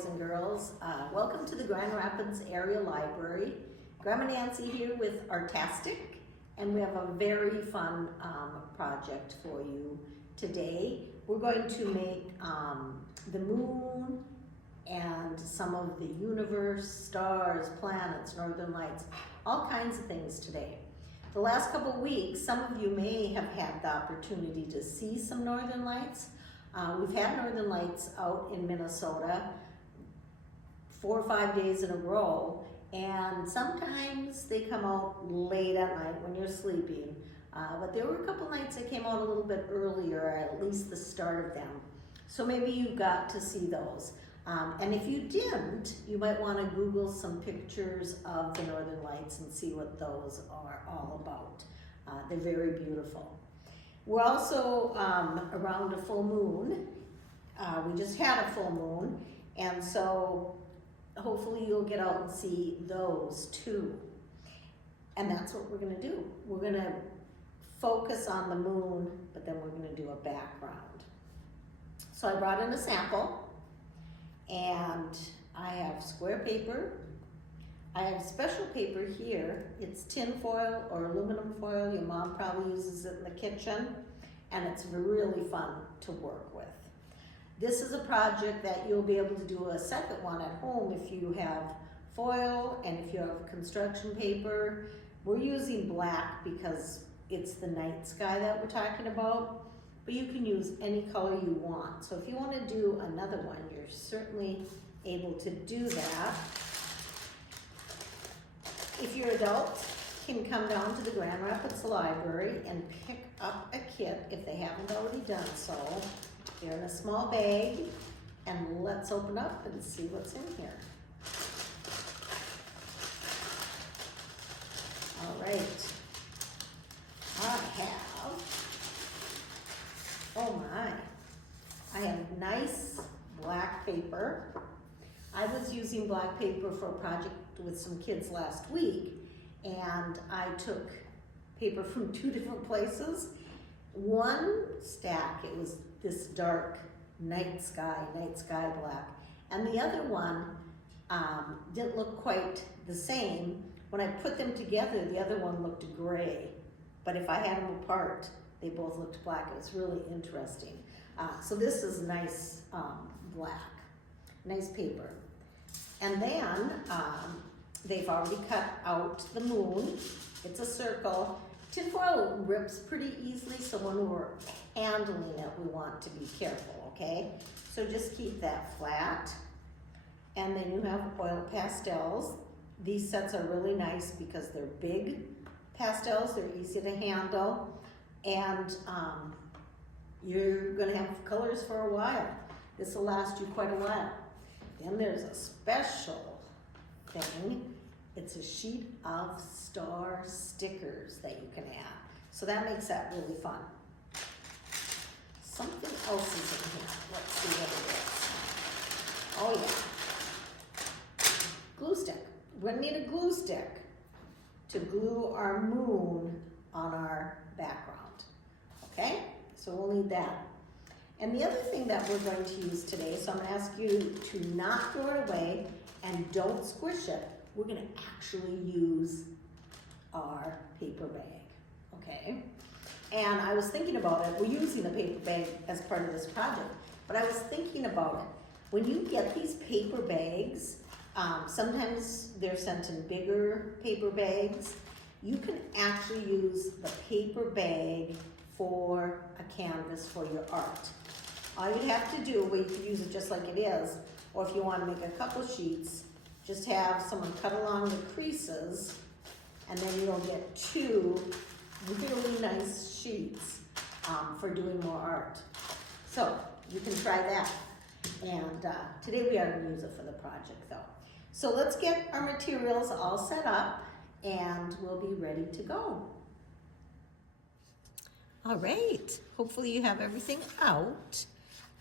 boys and girls. Welcome to the Grand Rapids Area Library. Grandma Nancy here with Artastic, and we have a very fun project for you today. We're going to make the moon and some of the universe, stars, planets, northern lights, all kinds of things today. The last couple weeks, some of you may have had the opportunity to see some northern lights. We've had northern lights out in Minnesota 4 or 5 days in a row, and sometimes they come out late at night when you're sleeping, but there were a couple nights that came out a little bit earlier, at least the start of them. So maybe you got to see those. And if you didn't, you might want to Google some pictures of the northern lights and see what those are all about. They're very beautiful. We're also around a full moon. We just had a full moon, and so hopefully you'll get out and see those too. And that's what we're going to do. We're going to focus on the moon, but then we're going to do a background. So I brought in a sample, and I have square paper. I have special paper here. It's tin foil or aluminum foil. Your mom probably uses it in the kitchen, and it's really fun to work with. This is a project that you'll be able to do a second one at home if you have foil and if you have construction paper. We're using black because it's the night sky that we're talking about, but you can use any color you want. So if you want to do another one, you're certainly able to do that. If your adult can come down to the Grand Rapids Library and pick up a kit if they haven't already done so. They're in a small bag, and let's open up and see what's in here. All right, oh my, I have nice black paper. I was using black paper for a project with some kids last week, and I took paper from 2 different places. One stack, it was this dark night sky black, and the other one didn't look quite the same. When I put them together, the other one looked gray, but if I had them apart, they both looked black. It was really interesting. So this is nice black, nice paper. And then they've already cut out the moon. It's a circle. Tinfoil rips pretty easily, so when we're handling it, we want to be careful, okay? So just keep that flat. And then you have oil pastels. These sets are really nice because they're big pastels, they're easy to handle, and you're gonna have colors for a while. This will last you quite a while. Then there's a special thing. It's a sheet of star stickers that you can add. So that makes that really fun. Something else is in here. Let's see what it is. Oh yeah. Glue stick. We're gonna need a glue stick to glue our moon on our background. Okay? So we'll need that. And the other thing that we're going to use today, so I'm gonna ask you to not throw it away and don't squish it. We're gonna actually use our paper bag, okay? And I was thinking about it, we're using the paper bag as part of this project, but I was thinking about it. When you get these paper bags, sometimes they're sent in bigger paper bags. You can actually use the paper bag for a canvas for your art. All you have to do, well, you can use it just like it is, or if you want to make a couple sheets, just have someone cut along the creases, and then you'll get 2 really nice sheets for doing more art. So you can try that. And today we are going to use it for the project though. So let's get our materials all set up and we'll be ready to go. All right, hopefully you have everything out.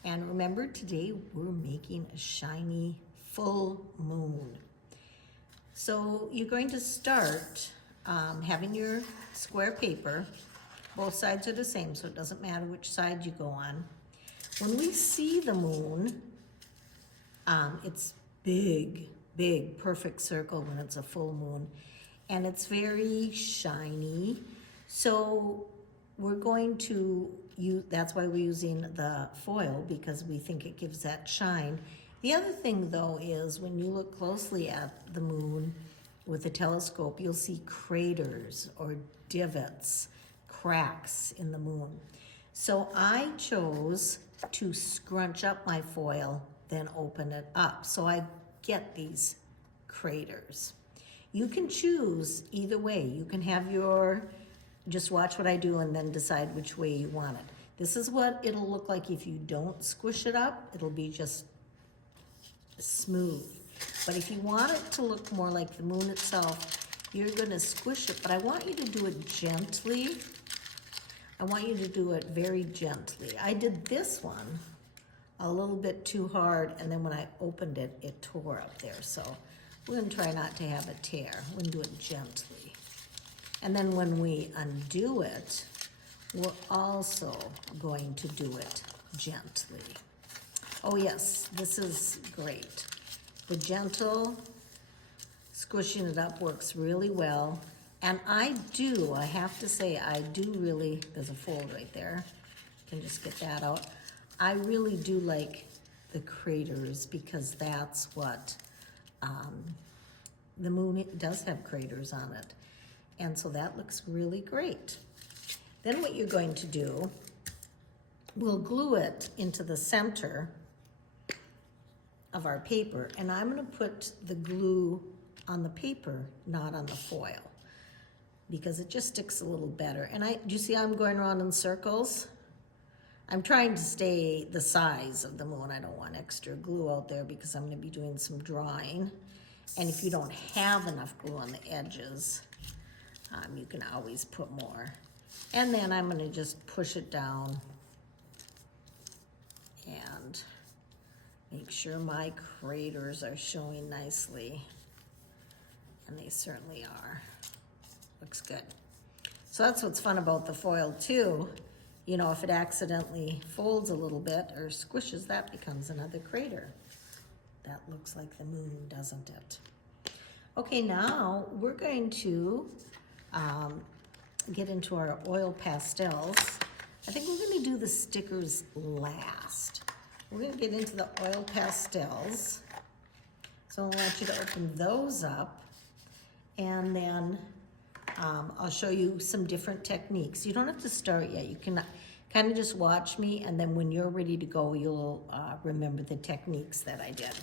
And remember, today we're making a shiny full moon. So you're going to start having your square paper. Both sides are the same, so it doesn't matter which side you go on. When we see the moon, It's big, big, perfect circle when it's a full moon. And it's very shiny. So we're going to use, that's why we're using the foil, because we think it gives that shine. The other thing though is when you look closely at the moon with a telescope, you'll see craters or divots, cracks in the moon. So I chose to scrunch up my foil, then open it up. So I get these craters. You can choose either way. You can have your, just watch what I do and then decide which way you want it. This is what it'll look like if you don't squish it up. It'll be just smooth. But if you want it to look more like the moon itself, you're gonna squish it, but I want you to do it gently. I want you to do it very gently. I did this one a little bit too hard, and then when I opened it, it tore up there. So we're gonna try not to have a tear. We're gonna do it gently. And then when we undo it, we're also going to do it gently. Oh yes, this is great. The gentle squishing it up works really well. And I have to say, I do really, there's a fold right there. You can just get that out. I really do like the craters because that's what, the moon does have craters on it. And so that looks really great. Then what you're going to do, we'll glue it into the center of our paper. And I'm gonna put the glue on the paper, not on the foil, because it just sticks a little better. And do you see I'm going around in circles? I'm trying to stay the size of the moon. I don't want extra glue out there because I'm gonna be doing some drawing. And if you don't have enough glue on the edges, you can always put more. And then I'm gonna just push it down and make sure my craters are showing nicely. And they certainly are. Looks good. So that's what's fun about the foil too. You know, if it accidentally folds a little bit or squishes, that becomes another crater. That looks like the moon, doesn't it? Okay, now we're going to get into our oil pastels. I think we're gonna do the stickers last. We're gonna get into the oil pastels. So I want you to open those up, and then I'll show you some different techniques. You don't have to start yet. You can kind of just watch me, and then when you're ready to go, you'll remember the techniques that I did.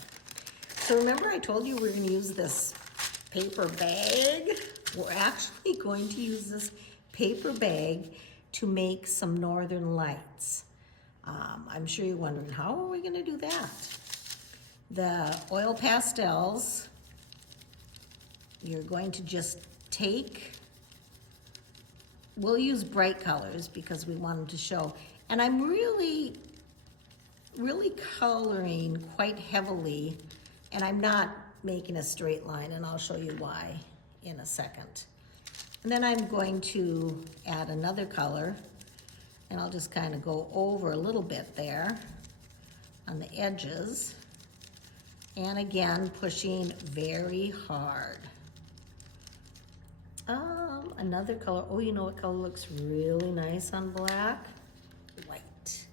So remember I told you we're gonna use this paper bag? We're actually going to use this paper bag to make some northern lights. I'm sure you're wondering, how are we gonna do that? The oil pastels, you're going to just take, we'll use bright colors because we want them to show. And I'm really coloring quite heavily, and I'm not making a straight line, and I'll show you why in a second. And then I'm going to add another color, and I'll just kind of go over a little bit there on the edges. And again, pushing very hard. Another color, oh, you know what color looks really nice on black? White.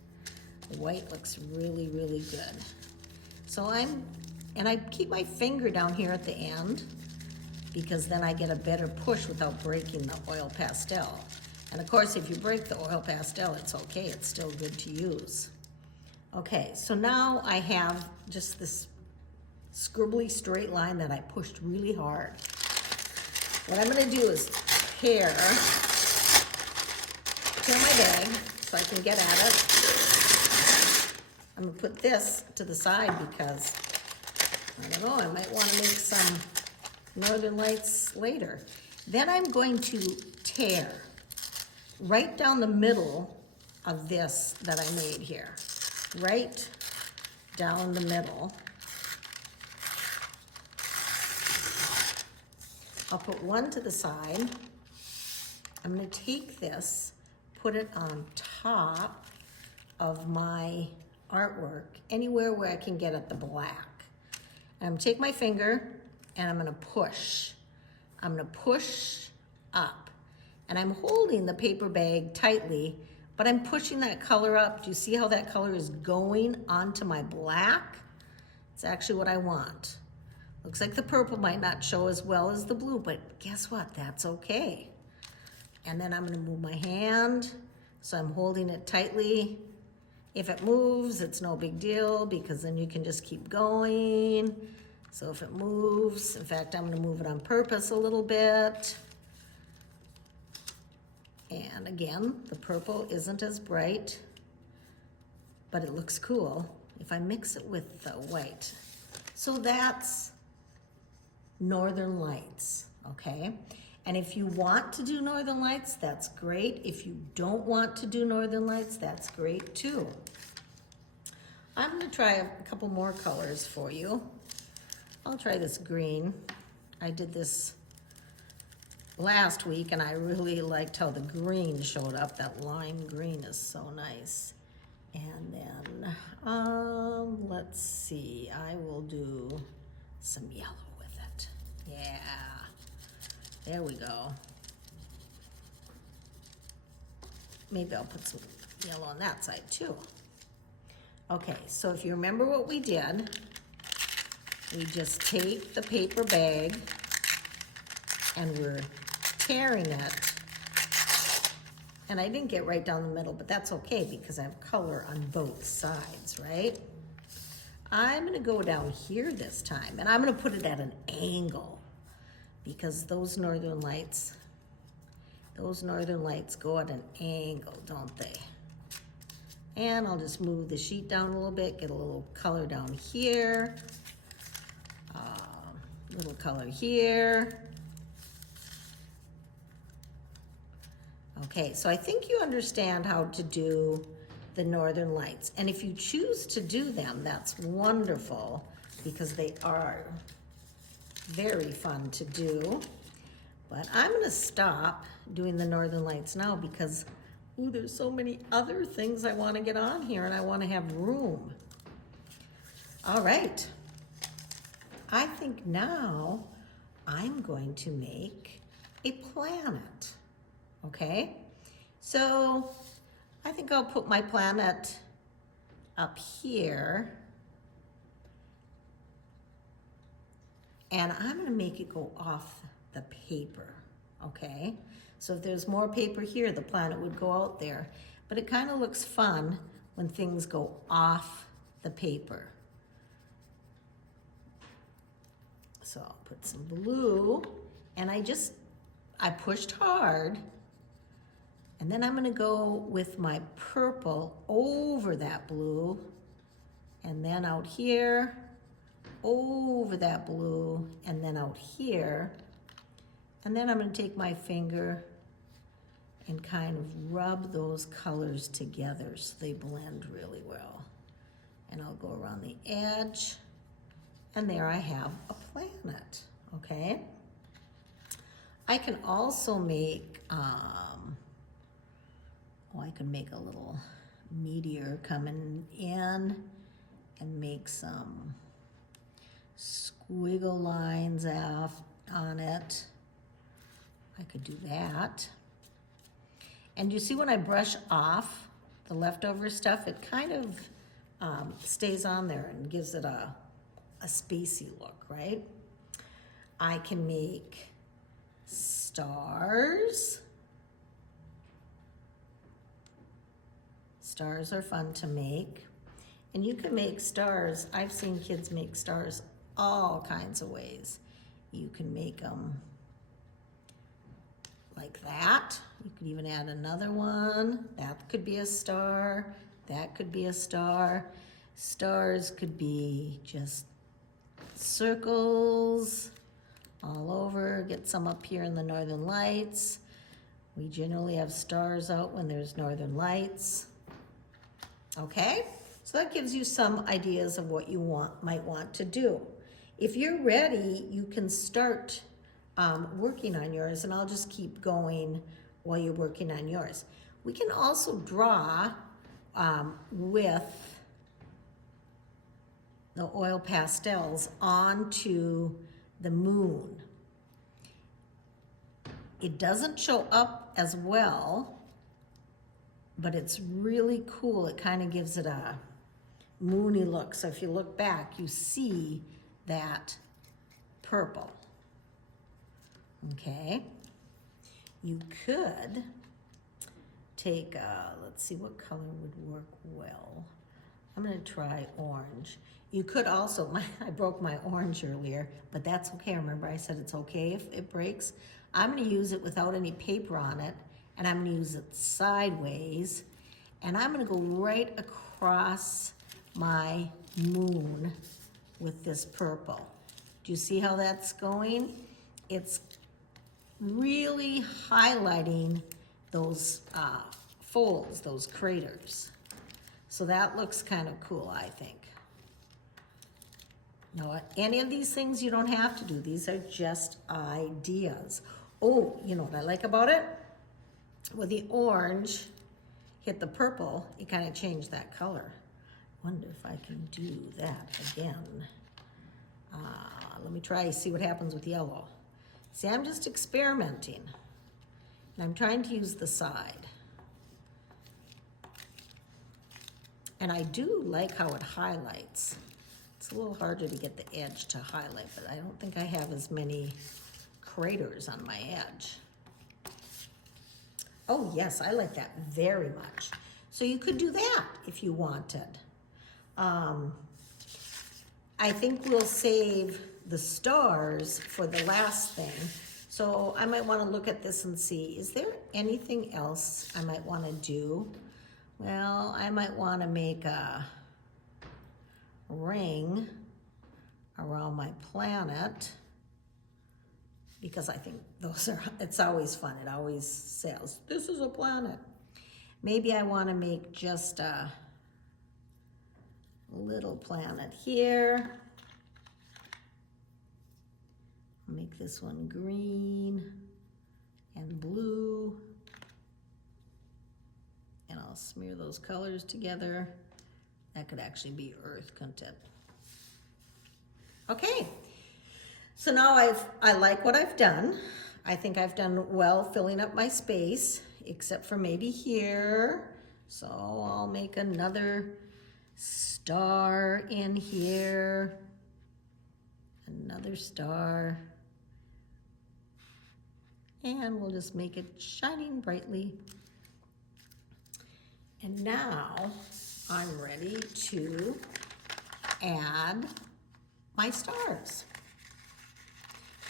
White looks really, really good. So I keep my finger down here at the end because then I get a better push without breaking the oil pastel. And of course, if you break the oil pastel, it's okay, it's still good to use. Okay, so now I have just this scribbly straight line that I pushed really hard. What I'm gonna do is tear my bag so I can get at it. I'm gonna put this to the side because, I don't know, I might wanna make some northern lights later. Then I'm going to tear right down the middle of this that I made here. Right down the middle. I'll put one to the side. I'm gonna take this, put it on top of my artwork, anywhere where I can get at the black. And I'm gonna take my finger and I'm gonna push. I'm gonna push up. And I'm holding the paper bag tightly, but I'm pushing that color up. Do you see how that color is going onto my black? It's actually what I want. Looks like the purple might not show as well as the blue, but guess what? That's okay. And then I'm gonna move my hand, so I'm holding it tightly. If it moves, it's no big deal because then you can just keep going. So if it moves, in fact, I'm gonna move it on purpose a little bit. And again, the purple isn't as bright, but it looks cool if I mix it with the white. So that's Northern Lights, okay? And if you want to do Northern Lights, that's great. If you don't want to do Northern Lights, that's great too. I'm gonna try a couple more colors for you. I'll try this green. I did this last week and I really liked how the green showed up. That lime green is so nice. And then, let's see, I will do some yellow with it. Yeah, there we go. Maybe I'll put some yellow on that side too. Okay, so if you remember what we did, we just take the paper bag and we're tearing it. And I didn't get right down the middle, but that's okay because I have color on both sides, right? I'm gonna go down here this time and I'm gonna put it at an angle because those Northern Lights go at an angle, don't they? And I'll just move the sheet down a little bit, get a little color down here, little color here. Okay, so I think you understand how to do the Northern Lights. And if you choose to do them, that's wonderful because they are very fun to do. But I'm gonna stop doing the Northern Lights now because, ooh, there's so many other things I wanna get on here and I wanna have room. All right, I think now I'm going to make a planet, okay? So I think I'll put my planet up here and I'm gonna make it go off the paper, okay? So if there's more paper here, the planet would go out there. But it kind of looks fun when things go off the paper. So I'll put some blue, and I pushed hard, and then I'm gonna go with my purple over that blue, and then out here, over that blue, and then out here. And then I'm gonna take my finger and kind of rub those colors together so they blend really well. And I'll go around the edge, and there I have a planet, okay? I can also make, I can make a little meteor coming in and make some squiggle lines on it. I could do that. And you see when I brush off the leftover stuff, it kind of stays on there and gives it a spacey look, right? I can make stars. Stars are fun to make. And you can make stars. I've seen kids make stars all kinds of ways. You can make them like that. You could even add another one. That could be a star. That could be a star. Stars could be just circles all over. Get some up here in the Northern Lights. We generally have stars out when there's Northern Lights. Okay, so that gives you some ideas of what you might want to do. If you're ready, you can start working on yours, and I'll just keep going while you're working on yours. We can also draw with the oil pastels onto the moon. It doesn't show up as well, but it's really cool. It kind of gives it a moony look. So if you look back, you see that purple. Okay. You could take, let's see what color would work well. I'm gonna try orange. You could also, I broke my orange earlier, but that's okay. Remember I said it's okay if it breaks. I'm gonna use it without any paper on it, and I'm gonna use it sideways, and I'm gonna go right across my moon with this purple. Do you see how that's going? It's really highlighting those folds, those craters. So that looks kind of cool, I think. Now, any of these things you don't have to do. These are just ideas. Oh, you know what I like about it? With the orange hit the purple, it kind of changed that color. Wonder if I can do that again. Let me try, see what happens with yellow. See, I'm just experimenting. And I'm trying to use the side. And I do like how it highlights. It's a little harder to get the edge to highlight, but I don't think I have as many craters on my edge. Oh yes, I like that very much. So you could do that if you wanted. I think we'll save the stars for the last thing. So I might want to look at this and see, is there anything else I might want to do? Well, I might want to make a ring around my planet, because I think those are, it's always fun. It always says, this is a planet. Maybe I want to make just a little planet here. I'll make this one green and blue. And I'll smear those colors together. That could actually be Earth, couldn't it? Okay, so now I like what I've done. I think I've done well filling up my space, except for maybe here. So I'll make another star in here, another star, and we'll just make it shining brightly. And now I'm ready to add my stars.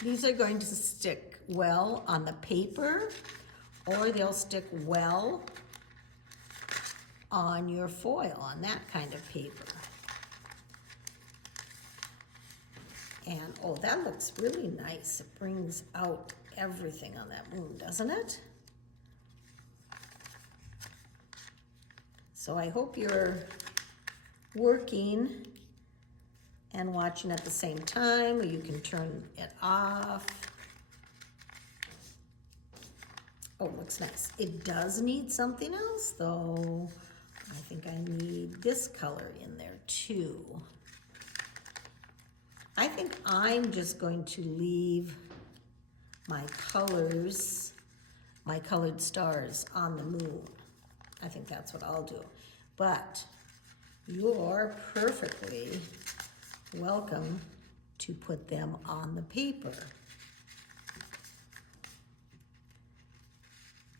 These are going to stick well on the paper, or they'll stick well on your foil, on that kind of paper. And oh, that looks really nice. It brings out everything on that moon, doesn't it? So I hope you're working and watching at the same time, or you can turn it off. Oh, it looks nice. It does need something else though. I think I need this color in there too. I think I'm just going to leave my colors, my colored stars on the moon. I think that's what I'll do. But you're perfectly welcome to put them on the paper.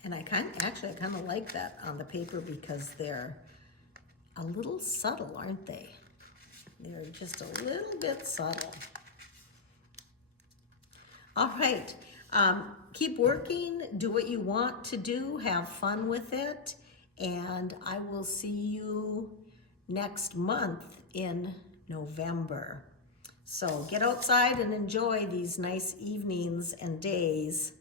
And I kind of like that on the paper because they're a little subtle, aren't they? They're just a little bit subtle. All right, keep working, do what you want to do, have fun with it, and I will see you next month in November. So get outside and enjoy these nice evenings and days